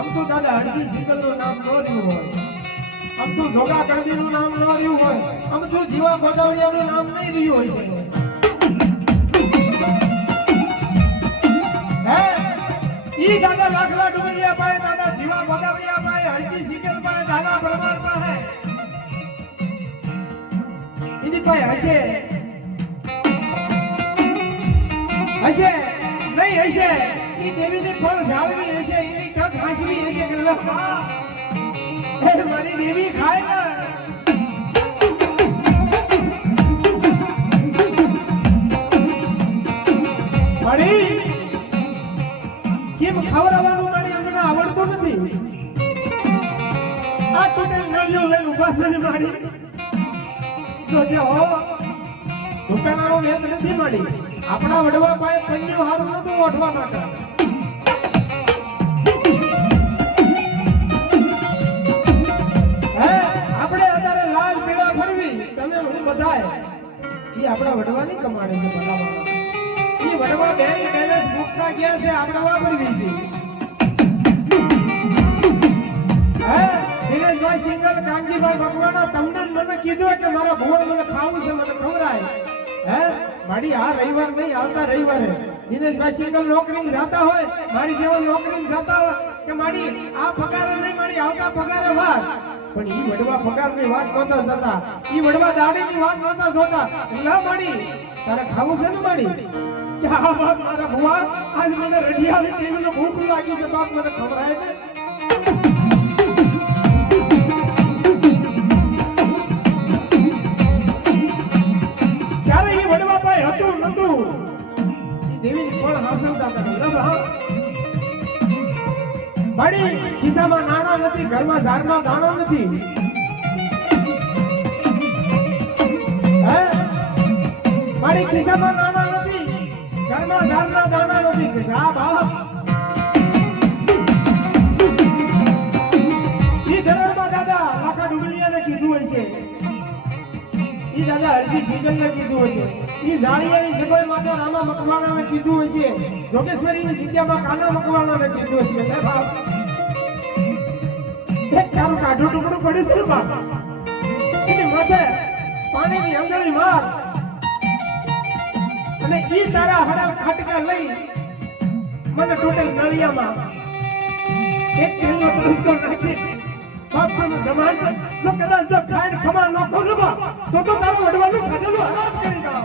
આમ તો દાદા હરજી સિંગલનું નામ ન રહ્યું હોય, આમ તો જોગા ગાંધીનું નામ ન રહ્યું હોય, આમ તો જીવા ગોદાવરિયાનું નામ નહીં રહ્યું હોય. હે ઈ દાદા લાખલા ડુંગરિયા પાસે, દાદા જીવા ગોદાવરિયા પાસે, હરજી સિંગલ પાસે, દાદા પરમાર પાસે એની પાસે હશે હશે નહીં હશે, ઈ દેવીની ફળ જાળવી હશે, એની ટક હાંસવી હશે કે મારી દેવી ખાય ને મારી કેમ ખવડાવવાનું મારી અમને આવડતું નથી. આ ટોટલ નળિયો લઈને ઉભા છે મારી જોજે હો દુકાનાનો વેચ નથી મળી. આપણા વડવા પાસે પન્યું હારું નતું ઓઢવા માટે. હે આપણે અત્યારે લાલ પીળા ફરવી તમે હું બધાય ઈ આપણા વડવાની કમાડે છે. ભલામાં ઈ વડવા બેંક બેલેન્સ મુકતા ગયા છે, આપણે વાપરવી છે. હે દિનેશભાઈ સિંગલ, કાંજીભાઈ ભગવાના, તમને મને કીધું કે મારા ભુવા મને ખાવું છે, મને ખવડાય. હે મારી આ રવિવાર નહીં આવતા રવિવારે દિનેશભાઈ સિંગલ નોકરી જાતા હોય, મારી જેવા નોકરી જાતા હોય કે મારી આ પગાર નહીં, મારી આવતા પગારે વાત. પણ ઈ વડવા પગારની વાત નહોતા જતા, ઈ વડવા દાડીની વાત નહોતા જોતા. ના મારી તારે ખાવું છે ને મારી કે હા બાપ મારા ભુવા આજ મને રઢિયાળી તેલનો ભૂખ લાગી છે, બાપ મને ખવડાય ને. ખિસ્સામાં નાણા નથી, ઘરમાં ઝાડમાં દાણા નથી. મારી ખિસ્સામાં નાણા નથી, ઘરમાં ઝાડના દાણા નથી. જા બાપ ઈ ધરણમાં દાદા લાખા ડુંગરિયાને કીધું હોય છે, ઈ દાદા હરજી સિંગલને કીધું હોય છે, ઈ ઝાડિયાની સગોઈ માતા રામા મકવાણાને કીધું હોય છે, જોગેશ્વરીની જગ્યામાં કાના મકવાણાને કીધું હોય છે. હે બાપ એક તારું કાઢું ટુકડું પડ્યું છે બાપ, એની માથે પાણીની અંગળી માર અને ઈ તારા હડા ખાટકા લઈ મને ટોટલ નળિયામાં એક કિલો ટુકડો નાખી બાપનો જમાન જો કદાચ જો ખાઈને ખમા ન ખોલવા તો તારું વડવાનું ખાધેલું હરામ કરી દઉં.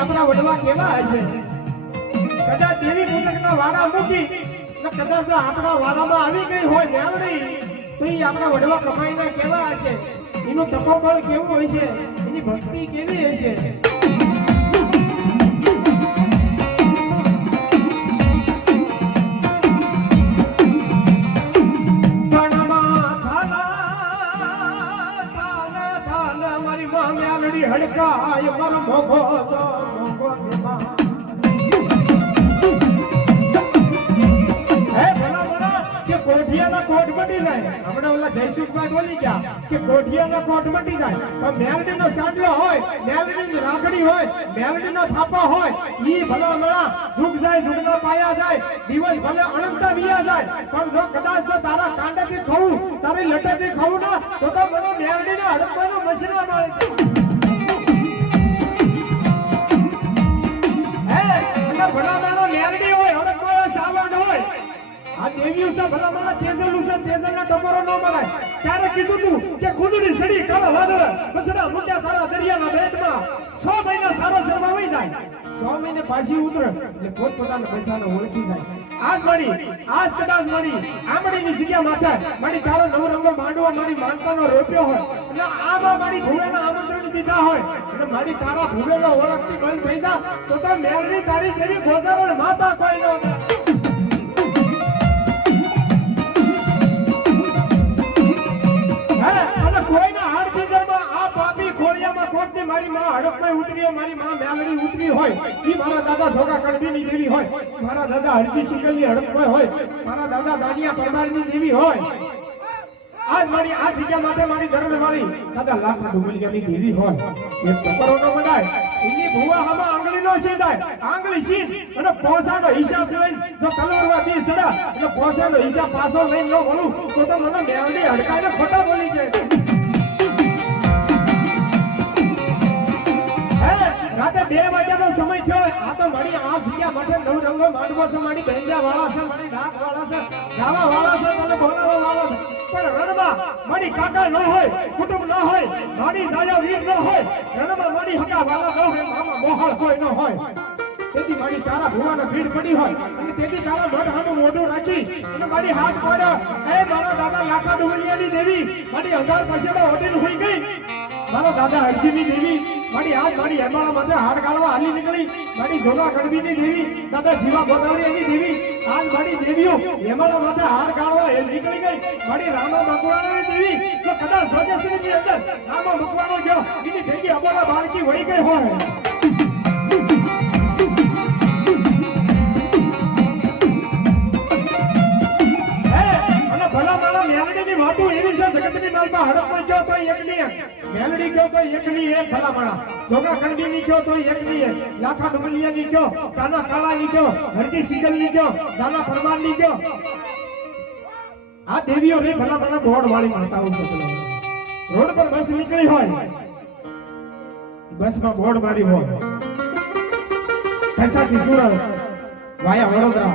આપણા વડવા કેવા હશે, કદાચ દેવી પૂજકના વાડા મૂકી કદાચ આપણા વાડામાં આવી ગઈ હોય મેળવી તો એ આપણા વડવા કમાઈના કેવા હશે, એનું તપોબળ કેવું હોય છે, એની ભક્તિ કેવી હશે. હડકાય મર મોગો મોગો વિમા. હે ભલા ભલા કે કોઠિયાના કોટ મટી જાય. હમણાં ઓલા જયસુખભાઈ બોલી ગયા કે કોઠિયાના કોટ મટી જાય, પણ મેલડીનો સાંડલો હોય, મેલડીની રાખડી હોય, મેલડીનો થાપા હોય, ઈ ભલા ભલા ઝુક જાય, ઝુકના પાયા જાય, દિવસ ભલે અનંતા વિયા જાય, પણ જો કદાચ જો તારા કાંડાથી ખાવું, તારી લટેથી ખાવું ના તો મને મેલડીના હડકવાનો મસલા મળે છે. ભલામાનો મેરડી હોય, હડકવાળો સાવણ હોય, આ દેવીઓ છે ભલામાના તેજલનું છે, તેજલના ટમોરો ન મરાય. ત્યારે કીધું તું કે ખુદડી સડી કાળા વાદળ બસડા મૂક્યા તારા દરિયાના બેટમાં 6 મહિના સારો શર્મા વહી જાય, 6 મહિને પાછી ઉતરે એટલે પોતપોતાના પૈસાનો ઓળખી જાય. આજ કદાચ મારી આમડીની જગ્યા માથે મારી તારો નવરંગો માંડવો મારી માનતાનો રોપ્યો હોય અને આમાં મારી ભૂવેના આમંત્રણ દીધા હોય અને મારી તારા ભૂવેનો ઓળખતી બંધ થઈ જા તો મેલની તારી જેવી ગોજાવણ માતા કોઈ ન. કોઈના હાડ બીજામાં આ પાપી ખોળી ખોડિયામાં કોટની મારી માં હડપમાં ઉતરી હોય, મારી માં મેલડી ઉતરી હોય, ઈ મારા દાદા જોગા કડબીની દેવી હોય, મારા દાદા હરજી શીકલની હડપમાં હોય, મારા દાદા દાનિયા પરમારની દેવી હોય, આજ મારી આ જગ્યા માટે મારી ધર્મ વાળી દાદા લાખા ડુમલિયાની દેવી હોય, એ ટપરો નો મડાય, એની ભુવા હામાં આંગળીનો સીધાય, આંગળી સીધ અને પોસાનો હિસાબ લઈને જો તલવારમાં દી સડા એટલે પોસાનો હિસાબ પાછો લઈને ન બોલું તો મને મેલડી હડકાઈને ખોટા બોલી જાય. રાતે 2 વાગ્યાનો સમય થયો, આ તો મારી આ જગ્યા માટે નવ રંગો માંડવો છે, મારી બેંજા વાળા છે, મારી ડાક વાળા છે, ગાવા વાળા છે, મને બોલાવા વાળા છે, પણ રણમાં મારી કાકા ન હોય, કુટુંબ ન હોય, મારી દાયા વીર ન હોય, રણમાં મારી હકા વાળા ન હોય, મામા મોહાળ કોઈ ન હોય, તેથી મારી તારા ભુવાના ભીડ પડી હોય અને તેથી તારા મોઢાનું મોઢું રાખી અને મારી હાથ પાડ્યો, એ મારા દાદા લાખા ડુમલિયાની દેવી મારી હજાર પછેડો ઓડીને હોઈ ગઈ, મારા દાદા હરજીની દેવી મારી આજ મારી હેમાળા માથે હાડ ગાળવા હાલી નીકળી, મારી જોગા કડબીની દેવી દાદા જીવા ગોદાવરીની દેવી આજ મારી દેવીઓ હેમાળા માથે હાડ ગાળવા નીકળી ગઈ, મારી રામા મકવાણાની દેવી જો કદાચ ધ્વજશ્રીની અંદર રામા મકવાણો ગયો એની ભેગી અબોલા બાળકી વહી ગઈ હોય. જગતની માલમાં હડપમાં ગયો તો એકની એક, મેલડી ગયો તો એકની એક, ભલામણા જોગા કંડીની ગયો તો એકની એક, લાખા ડુમલિયાની ગયો, કાના કાળાની ગયો, હરજી સિંગલની ગયો, દાના પરમારની ગયો, આ દેવીઓ રે ભલામણા બોર્ડ વાળી માતાઓ છે. રોડ પર બસ નીકળી હોય, બસમાં બોર્ડ મારી હોય, કૈસાથી સુરત વાયા વડોદરા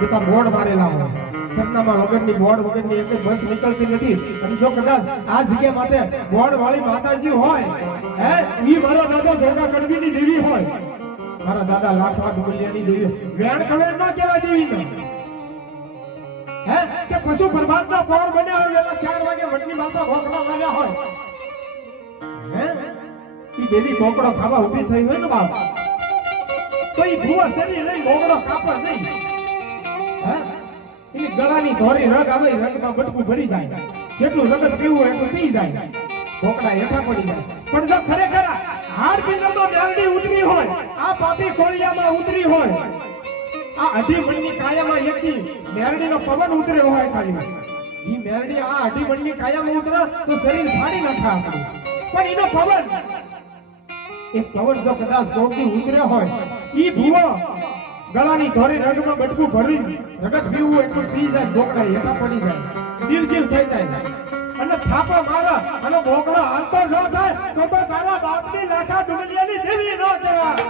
જેતા બોર્ડ મારેલા હોય, સરનામા વગરની બોર્ડ વગરની એક બસ નીકળતી નથી, અને જો કદાચ આ જગ્યા માટે બોર્ડ વાળી માતાજી હોય, હે ઈ મારા દાદા જોગા કડબીની દેવી હોય, મારા દાદા લાખા ડુમલિયાની દેવી, વેણ કવેર ન કહેવાય દેવી ને, હે કે પશુ પરમાત્મા પોર બન્યા હોય, વેલા 4 વાગે મટની માતા ભોકડા લાગ્યા હોય, હે ઈ દેવી ભોકડો ખાવા ઊભી થઈ હોય ને બાપ, તો ઈ ભુવા શરીર લઈ ભોકડો કાપા નહીં, હે એની ગળાની ધોરી રગ આવે, રગમાં બટકું ભરી જાય, જેટલું રગત પીવું એટલું પી જાય, ભોકડા હેઠા પડી જાય. પણ જો ખરેખર હાડ પિંજરમાં મેલડી ઉતરી હોય, આ પાપી ખોળિયામાં ઉતરી હોય, આ અઢી મણની કાયામાં એકથી મેલડીનો પવન ઉતર્યો હોય ખાલી, ઈ મેલડી આ અઢી મણની કાયામાં ઉતરે તો શરીર ફાડી નાખે આપણું, પણ એનો પવન એક પવન જો કદાચ ગોમતી ઉતર્યો હોય, ઈ ભૂવો ગળાની ધોરી રગમાં બટકું ભરી રગત પીવું એટલું પી જાય, બોકડા હેઠા પડી જાય, નિર્જીવ થઈ જાય અને થાપા મારા અને બોકડો હાલતો ન થાય તો તારા બાપની લાખા ડુમલિયાની દેવી ન કહેવાય.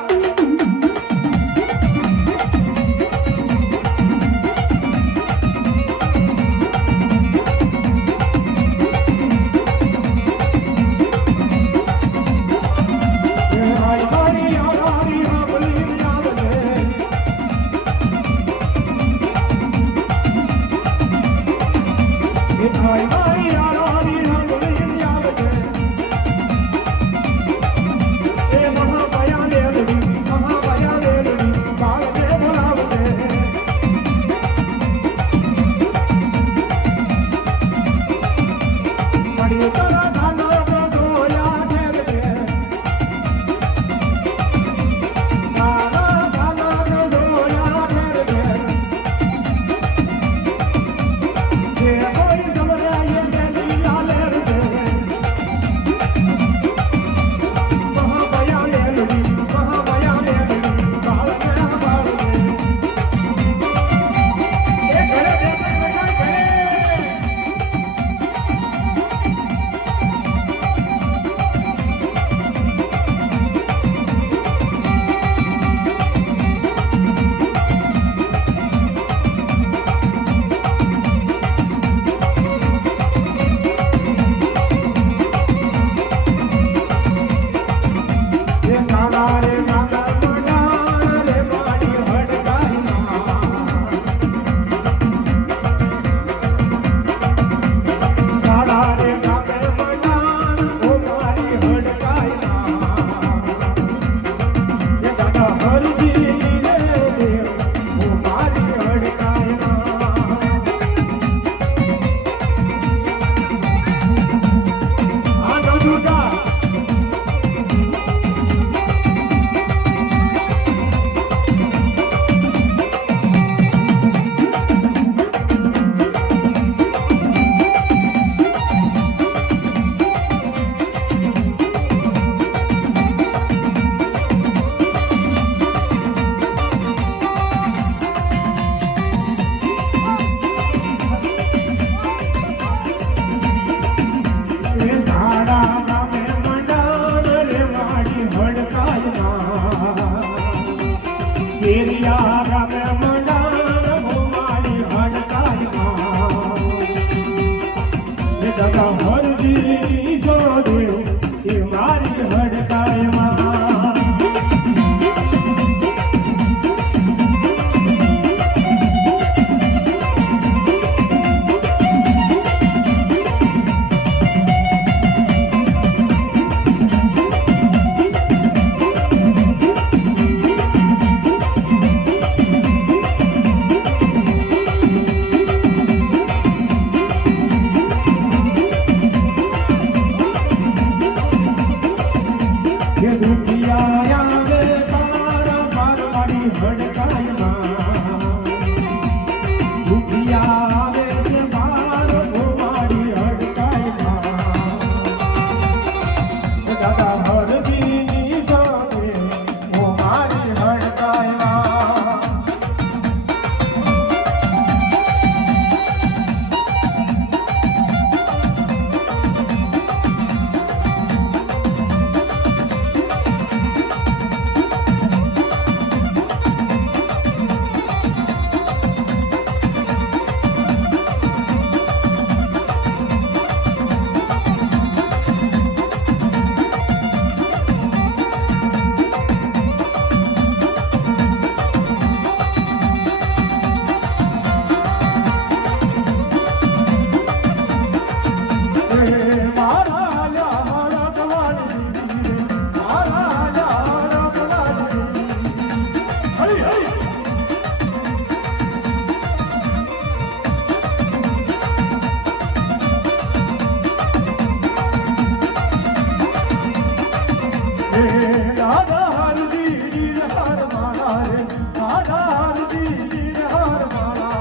રાધા હરજી હર માળા રે રાધા હરજી હર માળા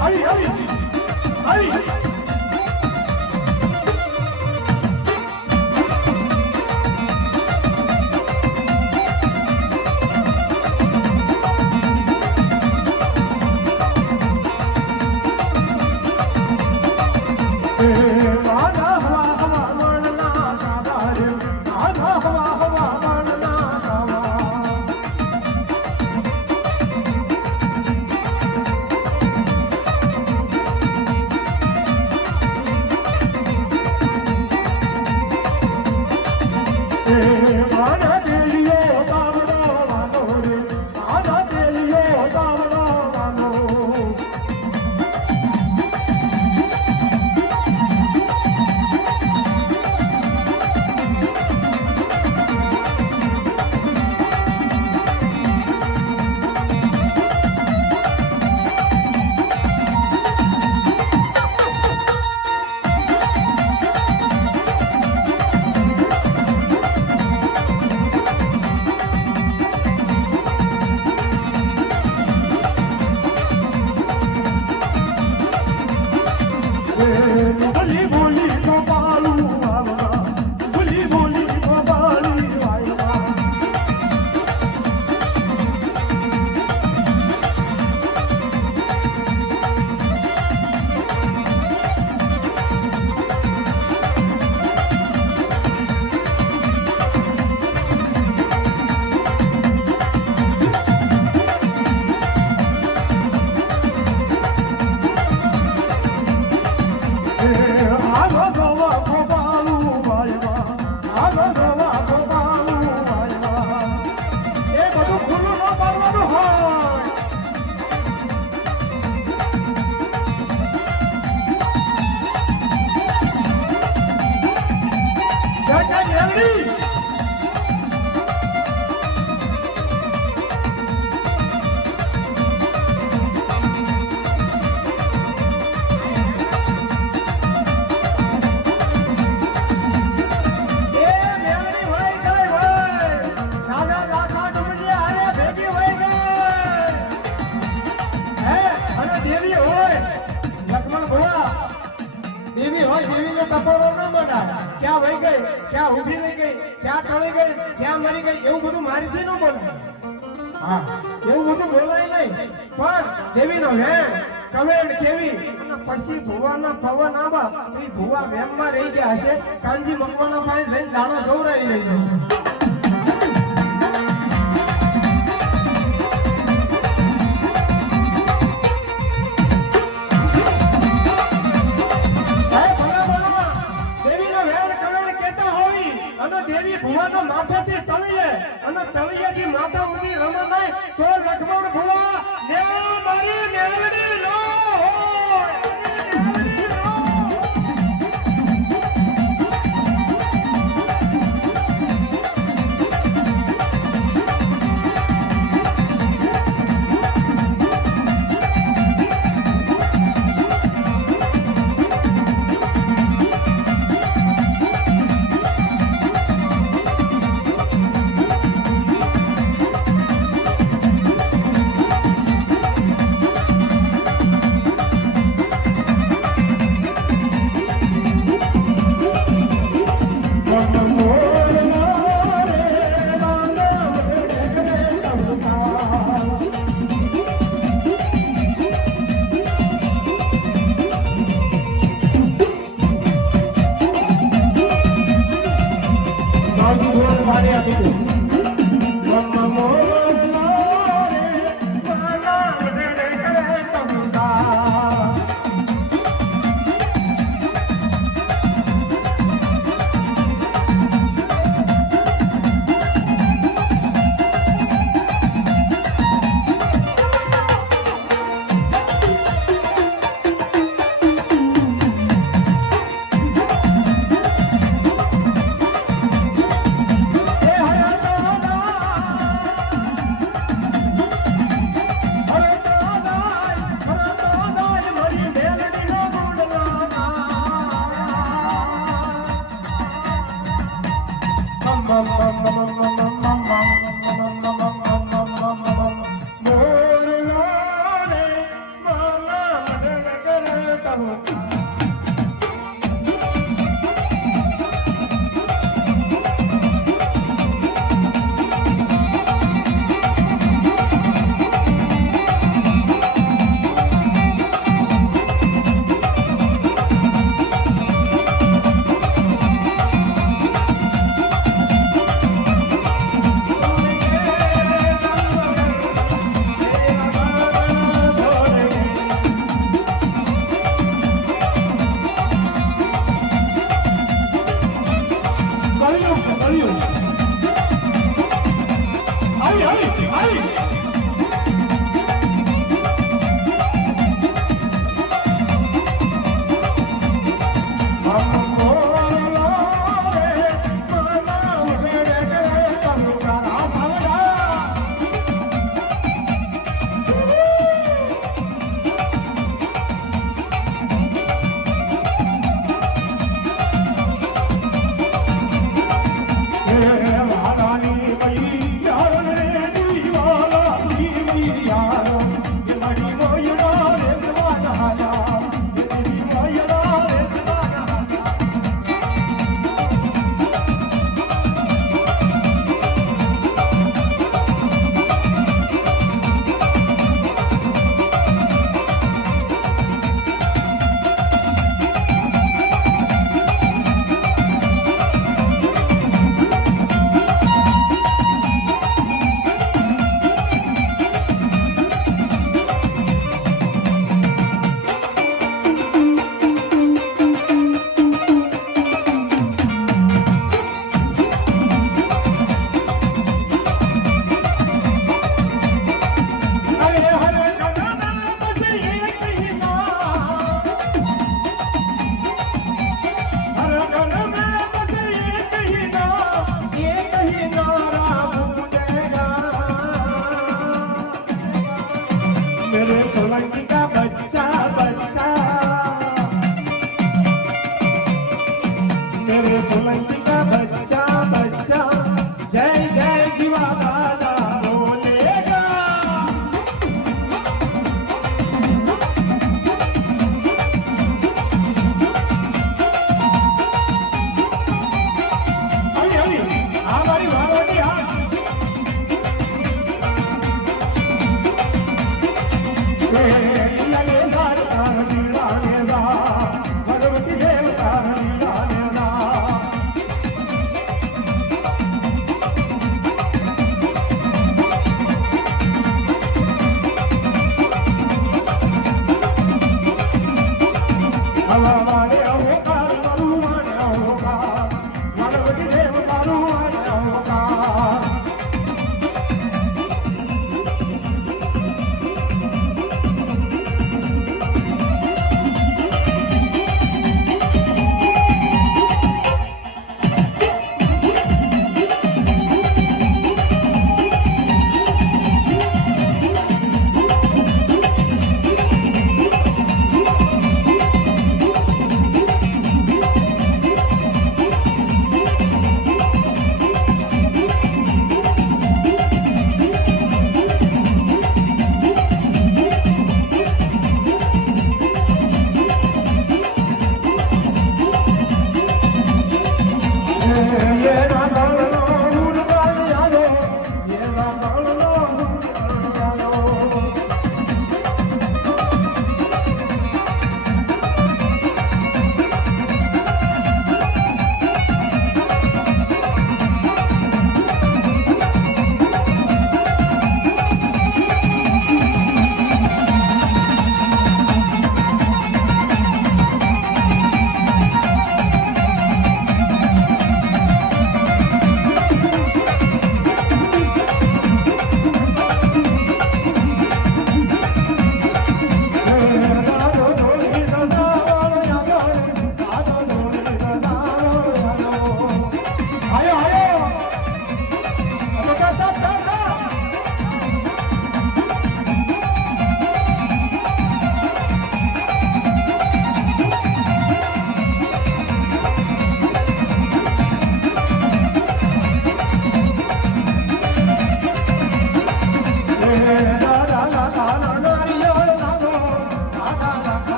આવી આવી ટપોરો ન બનાય ક્યાં વહી ગઈ ક્યાં ઊભી રહી ગઈ ક્યાં ટળી ગઈ ક્યાં મરી ગઈ એવું બધું મારીથી ન બોલાય હા એવું બધું બોલાય નહીં પણ દેવીનો વેણ કવેણ કેવી અને પછી ભુવાના પવન આવા એ ભુવા વેમમાં રહી ગયા હશે કાંજી મકવાના પાસે જઈને દાણા સૌરાઈ લઈ જાય દેવી ભુવાના માથેથી તળીએ અને તળિયેથી માથા સુધી રમાય તો લક્ષ્મણ ભુવા ને મારી મેળડી નો મમ મમ મમ મમ મમ મમ